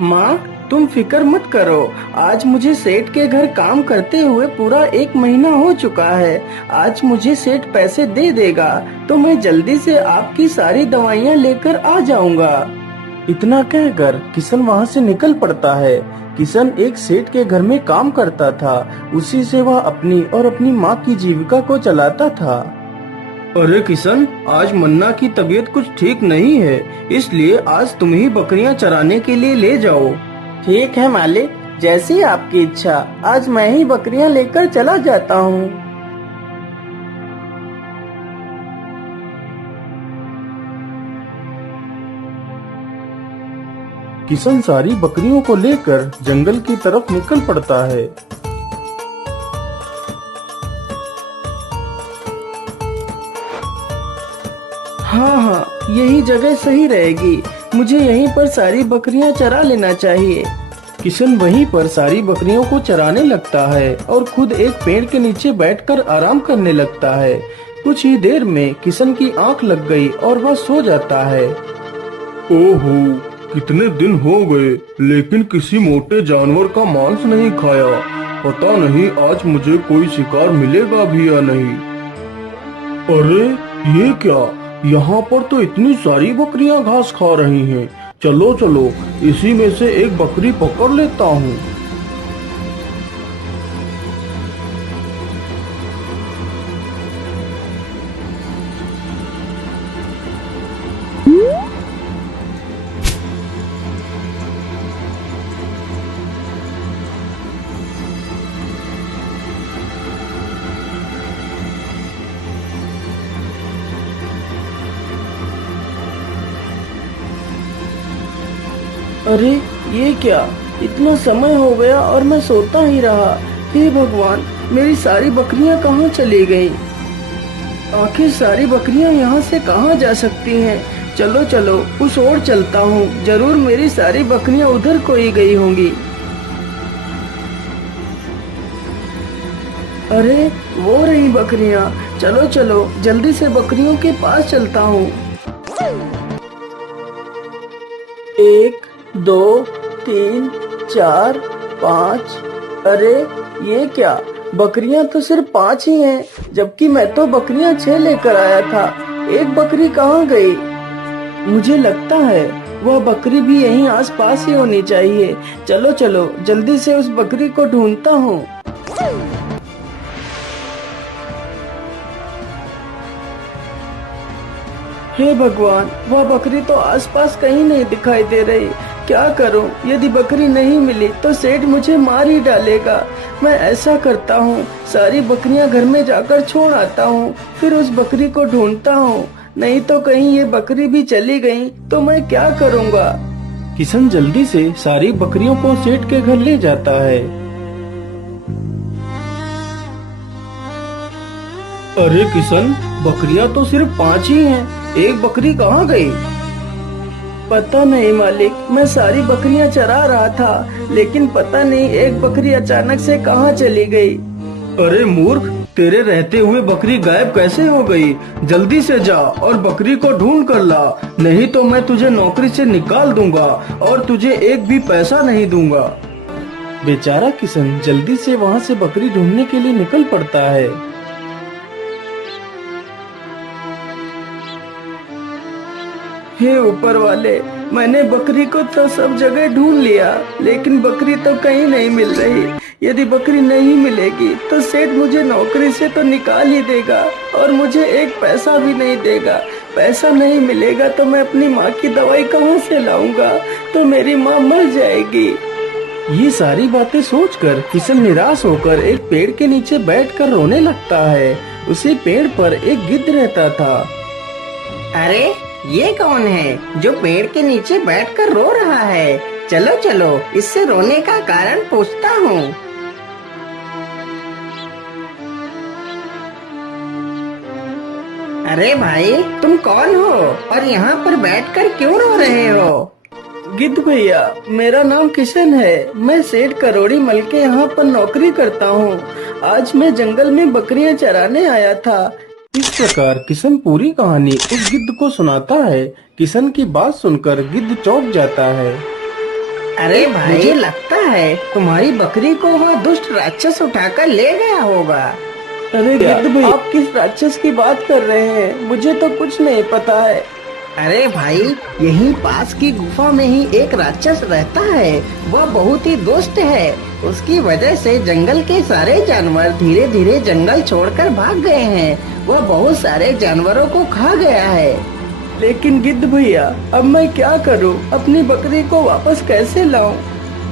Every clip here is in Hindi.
माँ, तुम फिक्र मत करो। आज मुझे सेठ के घर काम करते हुए पूरा 1 महीना हो चुका है। आज मुझे सेठ पैसे दे देगा तो मैं जल्दी से आपकी सारी दवाइयाँ लेकर आ जाऊंगा। इतना कहकर किशन वहाँ से निकल पड़ता है। किशन एक सेठ के घर में काम करता था। उसी से वह अपनी और अपनी माँ की जीविका को चलाता था। अरे किशन, आज मन्ना की तबीयत कुछ ठीक नहीं है, इसलिए आज तुम ही बकरियां चराने के लिए ले जाओ। ठीक है मालिक, जैसी आपकी इच्छा। आज मैं ही बकरियां लेकर चला जाता हूँ। किशन सारी बकरियों को लेकर जंगल की तरफ निकल पड़ता है। हाँ, यही जगह सही रहेगी। मुझे यहीं पर सारी बकरियां चरा लेना चाहिए। किशन वहीं पर सारी बकरियों को चराने लगता है और खुद एक पेड़ के नीचे बैठकर आराम करने लगता है। कुछ ही देर में किशन की आंख लग गई और वह सो जाता है। ओहो, कितने दिन हो गए लेकिन किसी मोटे जानवर का मांस नहीं खाया। पता नहीं आज मुझे कोई शिकार मिलेगा भी या नहीं। अरे ये क्या, यहाँ पर तो इतनी सारी बकरियां घास खा रही हैं। चलो चलो, इसी में से एक बकरी पकड़ लेता हूँ। अरे ये क्या, इतना समय हो गया और मैं सोता ही रहा। हे भगवान, मेरी सारी बकरियां कहाँ चली गईं? आखिर सारी बकरियां यहाँ से कहाँ जा सकती हैं? चलो चलो, उस ओर चलता हूँ। जरूर मेरी सारी बकरियां उधर को ही गई होंगी। अरे वो रही बकरियां। चलो चलो, जल्दी से बकरियों के पास चलता हूँ। 1 2 3 4 5। अरे ये क्या, बकरियां तो सिर्फ 5 ही हैं, जबकि मैं तो बकरियां 6 लेकर आया था। एक बकरी कहाँ गई? मुझे लगता है वह बकरी भी यहीं आसपास ही होनी चाहिए। चलो चलो, जल्दी से उस बकरी को ढूंढता हूँ। हे भगवान, वह बकरी तो आसपास कहीं नहीं दिखाई दे रही। क्या करूं? यदि बकरी नहीं मिली तो सेठ मुझे मार ही डालेगा। मैं ऐसा करता हूं, सारी बकरियां घर में जाकर छोड़ आता हूं, फिर उस बकरी को ढूंढता हूं। नहीं तो कहीं ये बकरी भी चली गई तो मैं क्या करूंगा? किशन जल्दी से सारी बकरियों को सेठ के घर ले जाता है। अरे किशन, बकरियां तो सिर्फ 5 ही हैं, एक बकरी कहाँ गई? पता नहीं मालिक, मैं सारी बकरियां चरा रहा था, लेकिन पता नहीं एक बकरी अचानक से कहाँ चली गई। अरे मूर्ख, तेरे रहते हुए बकरी गायब कैसे हो गई? जल्दी से जा और बकरी को ढूंढ कर ला, नहीं तो मैं तुझे नौकरी से निकाल दूंगा और तुझे एक भी पैसा नहीं दूंगा। बेचारा किशन जल्दी से वहाँ से बकरी ढूंढने के लिए निकल पड़ता है। हे ऊपर वाले, मैंने बकरी को तो सब जगह ढूंढ लिया, लेकिन बकरी तो कहीं नहीं मिल रही। यदि बकरी नहीं मिलेगी तो सेठ मुझे नौकरी से तो निकाल ही देगा और मुझे एक पैसा भी नहीं देगा। पैसा नहीं मिलेगा तो मैं अपनी माँ की दवाई कहाँ से लाऊंगा? तो मेरी माँ मर जाएगी। ये सारी बातें सोचकर किशन निराश होकर एक पेड़ के नीचे बैठकर रोने लगता है। उसी पेड़ पर एक गिद्ध रहता था। अरे ये कौन है जो पेड़ के नीचे बैठकर रो रहा है? चलो चलो, इससे रोने का कारण पूछता हूँ। अरे भाई, तुम कौन हो और यहाँ पर बैठकर क्यों रो रहे हो? गिद्ध भैया, मेरा नाम किशन है। मैं सेठ करोड़ी मल के यहाँ पर नौकरी करता हूँ। आज मैं जंगल में बकरियां चराने आया था। इस प्रकार किशन पूरी कहानी उस गिद्ध को सुनाता है। किशन की बात सुनकर गिद्ध चौंक जाता है। अरे भाई, मुझे लगता है तुम्हारी बकरी को वह दुष्ट राक्षस उठाकर ले गया होगा। अरे गिद्ध भाई, आप किस राक्षस की बात कर रहे हैं? मुझे तो कुछ नहीं पता है। अरे भाई, यहीं पास की गुफा में ही एक राक्षस रहता है। वह बहुत ही दुष्ट है। उसकी वजह से जंगल के सारे जानवर धीरे धीरे जंगल छोड़कर भाग गए हैं। वह बहुत सारे जानवरों को खा गया है। लेकिन गिद्ध भैया, अब मैं क्या करूं? अपनी बकरी को वापस कैसे लाऊं?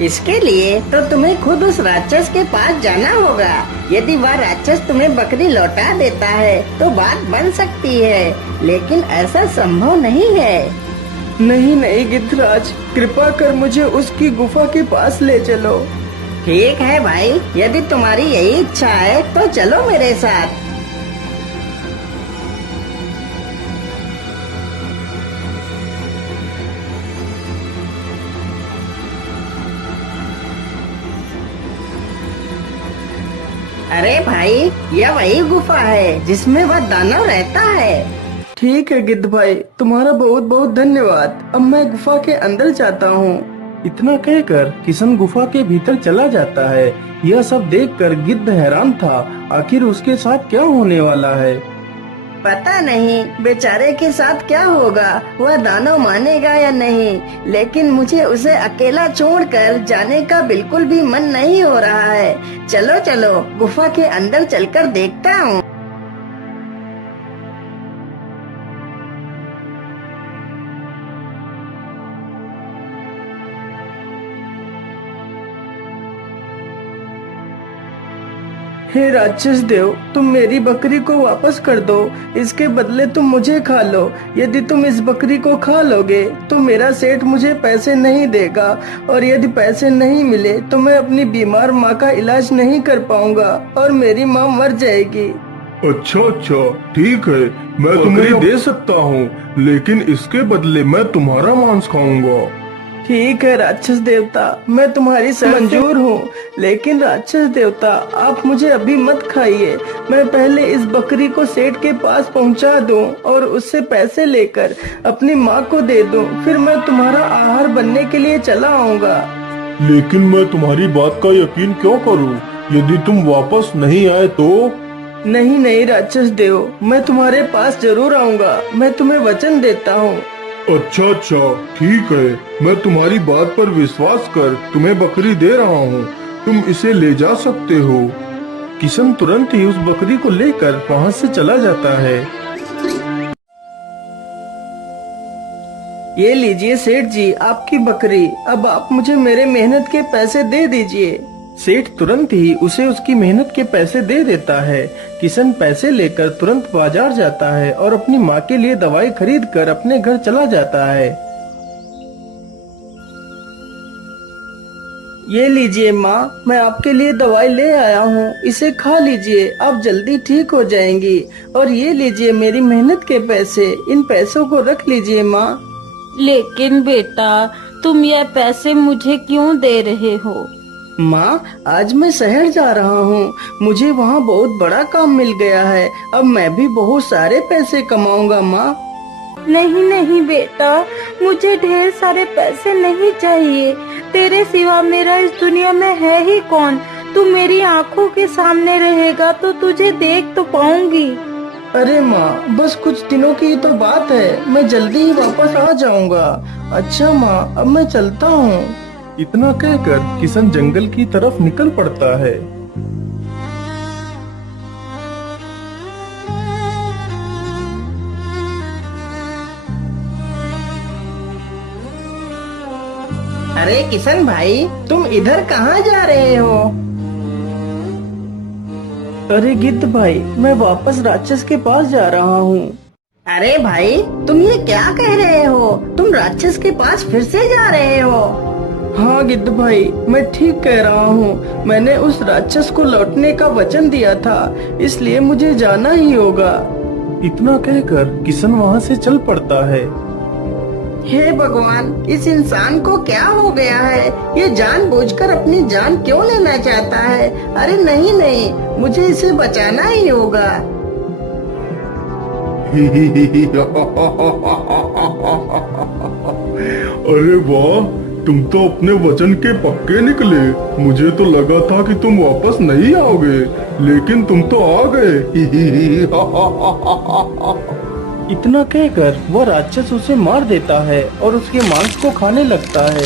इसके लिए तो तुम्हें खुद उस राक्षस के पास जाना होगा। यदि वह राक्षस तुम्हें बकरी लौटा देता है तो बात बन सकती है, लेकिन ऐसा संभव नहीं है। नहीं गिद्धराज, कृपा कर मुझे उसकी गुफा के पास ले चलो। ठीक है भाई, यदि तुम्हारी यही इच्छा है तो चलो मेरे साथ। अरे भाई, यह वही गुफा है जिसमें वह दानव रहता है। ठीक है गिद्ध भाई, तुम्हारा बहुत बहुत धन्यवाद। अब मैं गुफा के अंदर जाता हूँ। इतना कहकर किशन गुफा के भीतर चला जाता है। यह सब देखकर गिद्ध हैरान था, आखिर उसके साथ क्या होने वाला है। पता नहीं बेचारे के साथ क्या होगा, वह दानव मानेगा या नहीं, लेकिन मुझे उसे अकेला छोड़कर जाने का बिल्कुल भी मन नहीं हो रहा है। चलो चलो गुफा के अंदर चलकर देखता हूँ। हे राक्षस देव, तुम मेरी बकरी को वापस कर दो। इसके बदले तुम मुझे खा लो। यदि तुम इस बकरी को खा लोगे तो मेरा सेठ मुझे पैसे नहीं देगा, और यदि पैसे नहीं मिले तो मैं अपनी बीमार माँ का इलाज नहीं कर पाऊंगा और मेरी माँ मर जाएगी। अच्छा, ठीक है, मैं तुम्हें दे सकता हूँ, लेकिन इसके बदले मैं तुम्हारा मांस खाऊंगा। ठीक है राक्षस देवता, मैं तुम्हारी से मंजूर हूँ, लेकिन राक्षस देवता आप मुझे अभी मत खाइए। मैं पहले इस बकरी को सेठ के पास पहुँचा दूँ और उससे पैसे लेकर अपनी माँ को दे दूँ, फिर मैं तुम्हारा आहार बनने के लिए चला आऊँगा। लेकिन मैं तुम्हारी बात का यकीन क्यों करूँ? यदि तुम वापस नहीं आए तो? नहीं राक्षस देव, मैं तुम्हारे पास जरूर आऊँगा, मैं तुम्हें वचन देता हूँ। अच्छा, ठीक है, मैं तुम्हारी बात पर विश्वास कर तुम्हें बकरी दे रहा हूँ। तुम इसे ले जा सकते हो। किशन तुरंत ही उस बकरी को लेकर वहाँ से चला जाता है। ये लीजिए सेठ जी, आपकी बकरी। अब आप मुझे मेरे मेहनत के पैसे दे दीजिए। सेठ तुरंत ही उसे उसकी मेहनत के पैसे दे देता है। किशन पैसे लेकर तुरंत बाजार जाता है और अपनी माँ के लिए दवाई खरीद कर अपने घर चला जाता है। ये लीजिए माँ, मैं आपके लिए दवाई ले आया हूँ, इसे खा लीजिए, आप जल्दी ठीक हो जाएंगी। और ये लीजिए मेरी मेहनत के पैसे, इन पैसों को रख लीजिए माँ। लेकिन बेटा, तुम ये पैसे मुझे क्यों दे रहे हो? माँ, आज मैं शहर जा रहा हूँ, मुझे वहाँ बहुत बड़ा काम मिल गया है। अब मैं भी बहुत सारे पैसे कमाऊंगा माँ। नहीं बेटा, मुझे ढेर सारे पैसे नहीं चाहिए। तेरे सिवा मेरा इस दुनिया में है ही कौन? तू मेरी आँखों के सामने रहेगा तो तुझे देख तो पाऊंगी। अरे माँ, बस कुछ दिनों की तो बात है, मैं जल्दी ही वापस आ जाऊंगा। अच्छा माँ, अब मैं चलता हूँ। इतना कहकर किशन जंगल की तरफ निकल पड़ता है। अरे किशन भाई, तुम इधर कहाँ जा रहे हो? अरे गिद्ध भाई, मैं वापस राक्षस के पास जा रहा हूँ। अरे भाई, तुम ये क्या कह रहे हो? तुम राक्षस के पास फिर से जा रहे हो? हाँ गिद्ध भाई, मैं ठीक कह रहा हूँ। मैंने उस राक्षस को लौटने का वचन दिया था, इसलिए मुझे जाना ही होगा। इतना कहकर किशन वहाँ से चल पड़ता है। हे भगवान, इस इंसान को क्या हो गया है? ये जानबूझकर अपनी जान क्यों लेना चाहता है? अरे नहीं, मुझे इसे बचाना ही होगा। अरे वाह, तुम तो अपने वचन के पक्के निकले। मुझे तो लगा था कि तुम वापस नहीं आओगे, लेकिन तुम तो आ गए। इतना कहकर वह राक्षस उसे मार देता है और उसके मांस को खाने लगता है।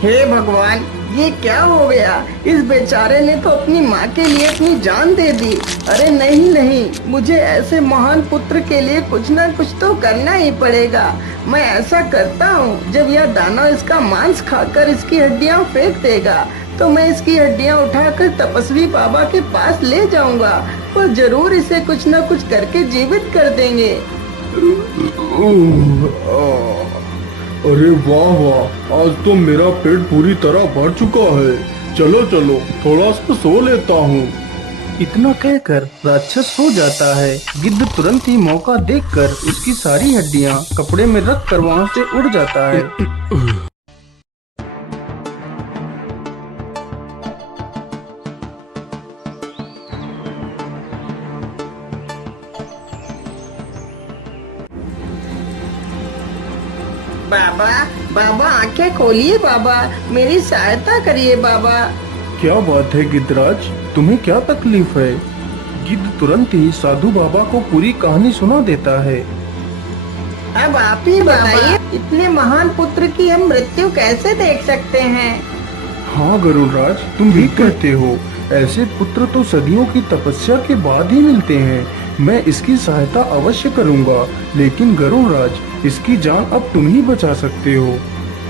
हे भगवान, ये क्या हो गया? इस बेचारे ने तो अपनी माँ के लिए अपनी जान दे दी। अरे नहीं नहीं, मुझे ऐसे महान पुत्र के लिए कुछ ना कुछ तो करना ही पड़ेगा। मैं ऐसा करता हूँ, जब यह दानव इसका मांस खाकर इसकी हड्डियाँ फेंक देगा तो मैं इसकी हड्डियाँ उठाकर तपस्वी बाबा के पास ले जाऊंगा। वो जरूर इसे कुछ न कुछ करके जीवित कर देंगे। अरे वाह वाह, आज तो मेरा पेट पूरी तरह भर चुका है। चलो चलो, थोड़ा सा सो लेता हूँ। इतना कहकर राक्षस सो जाता है। गिद्ध तुरंत ही मौका देखकर उसकी सारी हड्डियां कपड़े में रख कर वहाँ से उड़ जाता है। बाबा बाबा, आंखें खोलिए बाबा, मेरी सहायता करिए बाबा। क्या बात है गिद्धराज, तुम्हें क्या तकलीफ है? गिद्ध तुरंत ही साधु बाबा को पूरी कहानी सुना देता है। अब आप ही बताइए, इतने महान पुत्र की हम मृत्यु कैसे देख सकते हैं? हाँ गरुड़राज, तुम भी कहते हो। ऐसे पुत्र तो सदियों की तपस्या के बाद ही मिलते हैं। मैं इसकी सहायता अवश्य करूँगा, लेकिन गरुड़राज, इसकी जान अब तुम ही बचा सकते हो।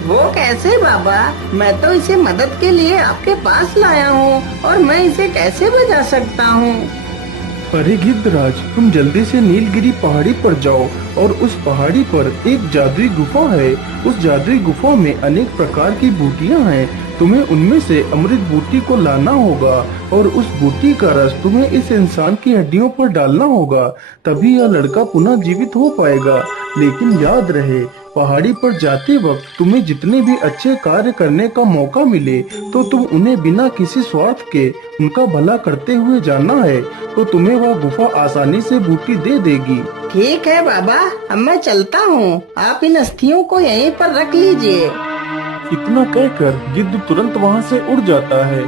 वो कैसे बाबा? मैं तो इसे मदद के लिए आपके पास लाया हूँ, और मैं इसे कैसे बचा सकता हूँ? अरे गिद्धराज, तुम जल्दी से नीलगिरी पहाड़ी पर जाओ और उस पहाड़ी पर एक जादुई गुफा है। उस जादुई गुफा में अनेक प्रकार की बूटियां हैं। तुम्हें उनमें से अमृत बूटी को लाना होगा और उस बूटी का रस तुम्हें इस इंसान की हड्डियों पर डालना होगा, तभी यह लड़का पुनः जीवित हो पाएगा। लेकिन याद रहे, पहाड़ी पर जाते वक्त तुम्हें जितने भी अच्छे कार्य करने का मौका मिले तो तुम उन्हें बिना किसी स्वार्थ के उनका भला करते हुए जाना है, तो तुम्हें वह गुफा आसानी से बूटी दे देगी। ठीक है बाबा, अब मैं चलता हूँ। आप इन अस्थियों को यहीं पर रख लीजिए। इतना कहकर गिद्ध तुरंत वहाँ से उड़ जाता है।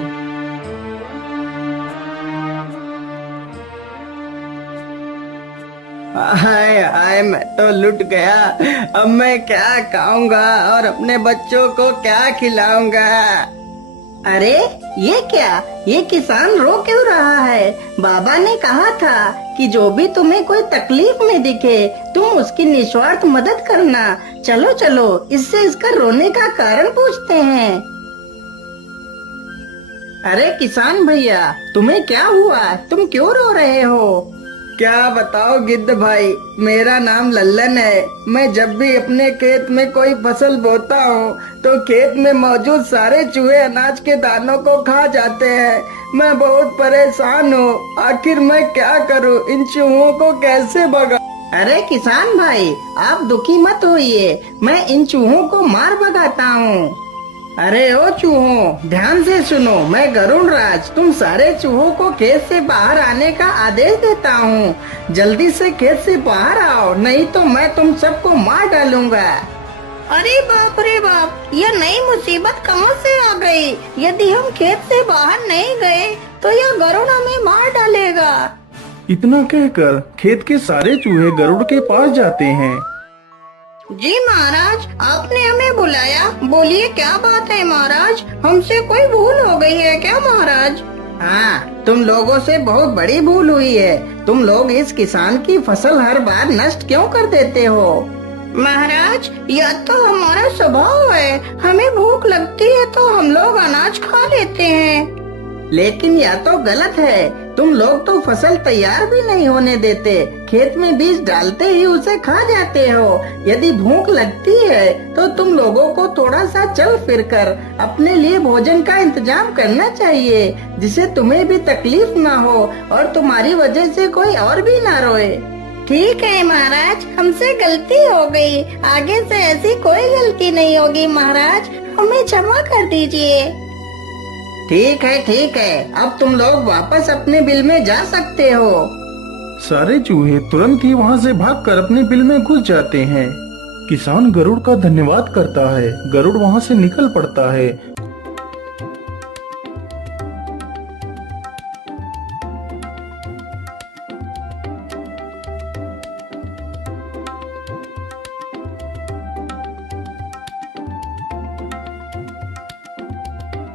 हाय हाय, मैं तो लुट गया। अब मैं क्या खाऊंगा और अपने बच्चों को क्या खिलाऊंगा? अरे ये क्या? ये किसान रो क्यों रहा है? बाबा ने कहा था कि जो भी तुम्हें कोई तकलीफ में दिखे तुम उसकी निस्वार्थ मदद करना। चलो चलो, इससे इसका रोने का कारण पूछते हैं। अरे किसान भैया, तुम्हें क्या हुआ? तुम क्यों रो रहे हो? क्या बताओ गिद्ध भाई, मेरा नाम लल्लन है। मैं जब भी अपने खेत में कोई फसल बोता हूँ तो खेत में मौजूद सारे चूहे अनाज के दानों को खा जाते हैं। मैं बहुत परेशान हूँ। आखिर मैं क्या करूँ? इन चूहों को कैसे भगा? अरे किसान भाई, आप दुखी मत होइए, मैं इन चूहों को मार भगाता हूँ। अरे ओ चूहों, ध्यान से सुनो। मैं गरुड़ राज तुम सारे चूहों को खेत से बाहर आने का आदेश देता हूँ। जल्दी से खेत से बाहर आओ, नहीं तो मैं तुम सबको मार डालूंगा। अरे बाप रे बाप, यह नई मुसीबत कहाँ से आ गई? यदि हम खेत से बाहर नहीं गए तो यह गरुड़ हमें मार डालेगा। इतना कहकर खेत के सारे चूहे गरुड़ के पास जाते हैं। जी महाराज, आपने हमें बुलाया। बोलिए क्या बात है महाराज? हमसे कोई भूल हो गई है क्या महाराज? हाँ, तुम लोगों से बहुत बड़ी भूल हुई है। तुम लोग इस किसान की फसल हर बार नष्ट क्यों कर देते हो? महाराज, यह तो हमारा स्वभाव है। हमें भूख लगती है तो हम लोग अनाज खा लेते हैं। लेकिन यह तो गलत है। तुम लोग तो फसल तैयार भी नहीं होने देते, खेत में बीज डालते ही उसे खा जाते हो। यदि भूख लगती है तो तुम लोगों को थोड़ा सा चल फिर कर अपने लिए भोजन का इंतजाम करना चाहिए, जिससे तुम्हें भी तकलीफ ना हो और तुम्हारी वजह से कोई और भी ना रोए। ठीक है महाराज, हमसे गलती हो गई। आगे से ऐसी कोई गलती नहीं होगी महाराज, हमें क्षमा कर दीजिए। ठीक है, अब तुम लोग वापस अपने बिल में जा सकते हो। सारे चूहे तुरंत ही वहाँ से भागकर अपने बिल में घुस जाते हैं। किसान गरुड़ का धन्यवाद करता है। गरुड़ वहाँ से निकल पड़ता है।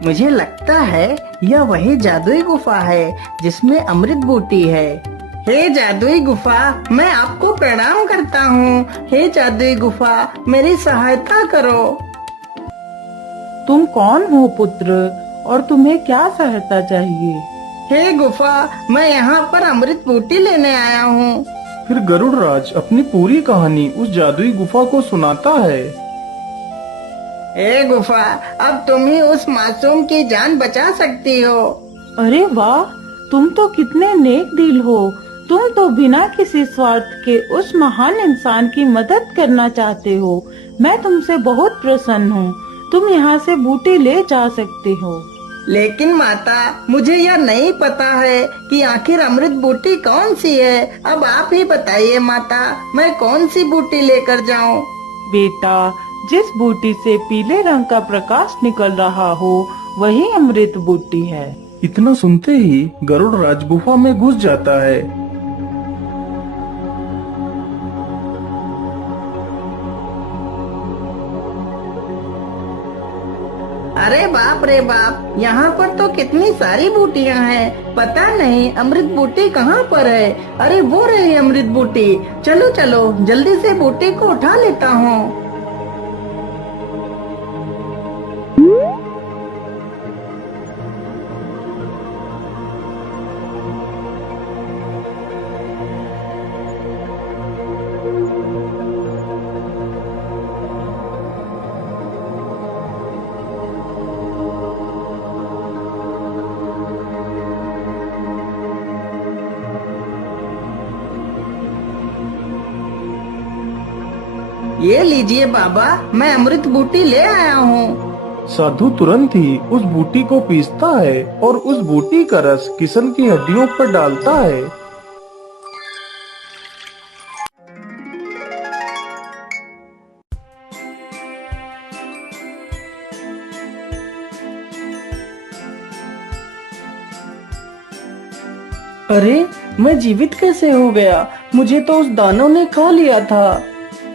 मुझे लगता है यह वही जादुई गुफा है जिसमें अमृत बूटी है। हे जादुई गुफा, मैं आपको प्रणाम करता हूँ। हे जादुई गुफा, मेरी सहायता करो। तुम कौन हो पुत्र, और तुम्हें क्या सहायता चाहिए? हे गुफा, मैं यहाँ पर अमृत बूटी लेने आया हूँ। फिर गरुड़ राज अपनी पूरी कहानी उस जादुई गुफा को सुनाता है। हे गुफा, अब तुम ही उस मासूम की जान बचा सकती हो। अरे वाह, तुम तो कितने नेक दिल हो। तुम तो बिना किसी स्वार्थ के उस महान इंसान की मदद करना चाहते हो। मैं तुमसे बहुत प्रसन्न हूँ। तुम यहाँ से बूटी ले जा सकते हो। लेकिन माता, मुझे यह नहीं पता है कि आखिर अमृत बूटी कौन सी है। अब आप ही बताइए माता, मैं कौन सी बूटी लेकर जाऊँ? बेटा, जिस बूटी से पीले रंग का प्रकाश निकल रहा हो वही अमृत बूटी है। इतना सुनते ही गरुड़ राज गुफा में घुस जाता है। अरे बाप रे बाप, यहाँ पर तो कितनी सारी बूटियाँ हैं। पता नहीं अमृत बूटी कहाँ पर है। अरे वो रही अमृत बूटी। चलो चलो, जल्दी से बूटी को उठा लेता हूँ। ये लीजिए बाबा, मैं अमृत बूटी ले आया हूँ। साधु तुरंत ही उस बूटी को पीसता है और उस बूटी का रस किशन की हड्डियों पर डालता है। अरे, मैं जीवित कैसे हो गया? मुझे तो उस दानव ने खा लिया था।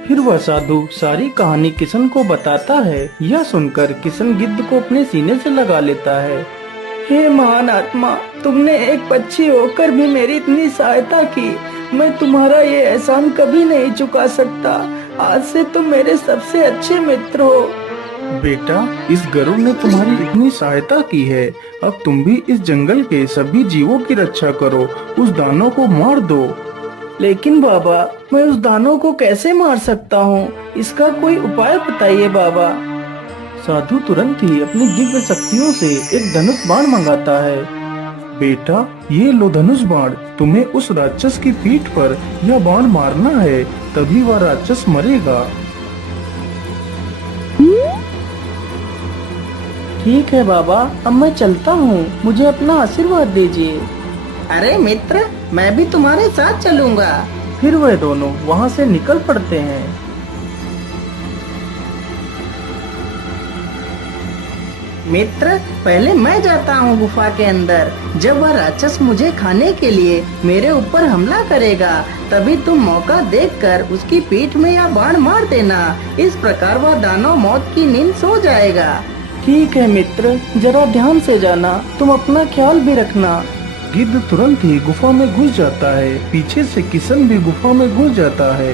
फिर वह साधु सारी कहानी किशन को बताता है। यह सुनकर किशन गिद्ध को अपने सीने से लगा लेता है। हे महान आत्मा, तुमने एक पक्षी होकर भी मेरी इतनी सहायता की। मैं तुम्हारा ये एहसान कभी नहीं चुका सकता। आज से तुम मेरे सबसे अच्छे मित्र हो। बेटा, इस गरुड़ ने तुम्हारी इतनी सहायता की है। अब तुम भी इस जंगल के सभी जीवों की रक्षा करो। उस दानव को मार दो। लेकिन बाबा, मैं उस दानव को कैसे मार सकता हूँ? इसका कोई उपाय बताइए बाबा। साधु तुरंत ही अपनी दिव्य शक्तियों से एक धनुष बाण मंगाता है। बेटा, ये लो धनुष बाण। तुम्हें उस राक्षस की पीठ पर यह बाण मारना है, तभी वह राक्षस मरेगा। ठीक है बाबा, अब मैं चलता हूँ। मुझे अपना आशीर्वाद दीजिए। अरे मित्र, मैं भी तुम्हारे साथ चलूंगा। फिर वह दोनों वहाँ से निकल पड़ते हैं। मित्र, पहले मैं जाता हूँ गुफा के अंदर। जब वह राक्षस मुझे खाने के लिए मेरे ऊपर हमला करेगा, तभी तुम मौका देखकर उसकी पीठ में यह बाण मार देना। इस प्रकार वह दानव मौत की नींद सो जाएगा। ठीक है मित्र, जरा ध्यान से जाना। तुम अपना ख्याल भी रखना। गिद्ध तुरंत ही गुफा में घुस जाता है। पीछे से किशन भी गुफा में घुस जाता है।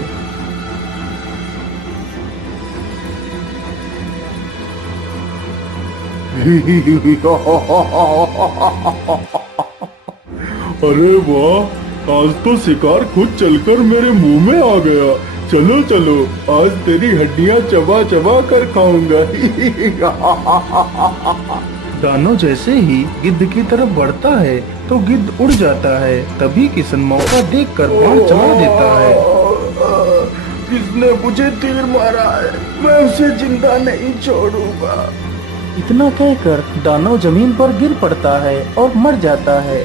अरे वाह, आज तो शिकार खुद चलकर मेरे मुंह में आ गया। चलो चलो, आज तेरी हड्डियां चबा चबा कर खाऊंगा। दानव जैसे ही गिद्ध की तरफ बढ़ता है तो गिद्ध उड़ जाता है। तभी किशन मौका देखकर बाण चला देता है। किसने मुझे तीर मारा है? मैं उसे जिंदा नहीं छोड़ूंगा। इतना कहकर दानव जमीन पर गिर पड़ता है और मर जाता है।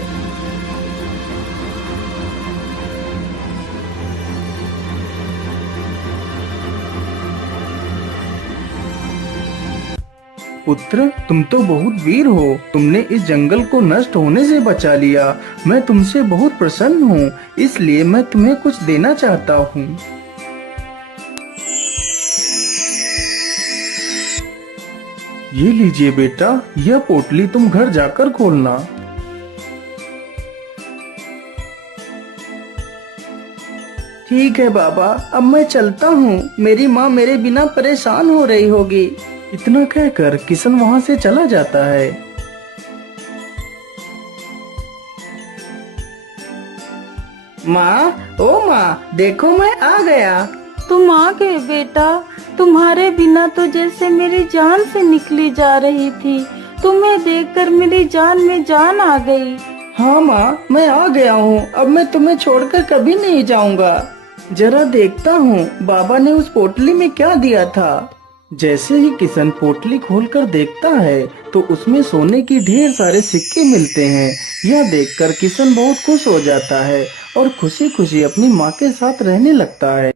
पुत्र, तुम तो बहुत वीर हो। तुमने इस जंगल को नष्ट होने से बचा लिया। मैं तुमसे बहुत प्रसन्न हूँ, इसलिए मैं तुम्हें कुछ देना चाहता हूँ। ये लीजिए बेटा, यह पोटली तुम घर जाकर खोलना। ठीक है बाबा, अब मैं चलता हूँ। मेरी माँ मेरे बिना परेशान हो रही होगी। इतना कहकर किशन वहाँ से चला जाता है। माँ, ओ माँ, देखो मैं आ गया। तुम आ गए बेटा। तुम्हारे बिना तो जैसे मेरी जान से निकली जा रही थी। तुम्हें देखकर मेरी जान में जान आ गई। हाँ माँ, मैं आ गया हूँ। अब मैं तुम्हें छोड़कर कभी नहीं जाऊँगा। जरा देखता हूँ बाबा ने उस पोटली में क्या दिया था। जैसे ही किशन पोटली खोलकर देखता है तो उसमें सोने की ढेर सारे सिक्के मिलते हैं। यह देखकर किशन बहुत खुश हो जाता है और खुशी खुशी अपनी माँ के साथ रहने लगता है।